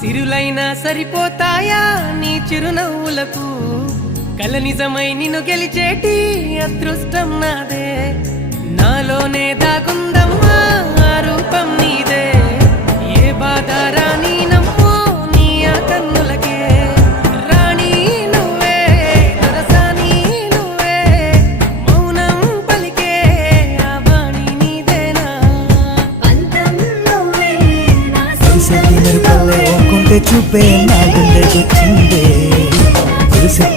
సిరులైనా సరిపోతాయా నీ చిరునవ్వులకు కల నిజమై నిన్ను గెలిచేటి అదృష్టం నాదే నాలోనే దాగుందమ్మా ఆ రూపం నీదే ఏ బాధ రాని నమ్మో నీ ఆ కన్నులకే రాణి నువ్వే దొరసాని నువ్వే మౌనం పలికే ఆ వాణి నీదేనా పంతం నువ్వే నా తెలిసే మెరుపల్లే ఓకుంటే చూపే నా గుండెకొచ్చిందే తెలిసే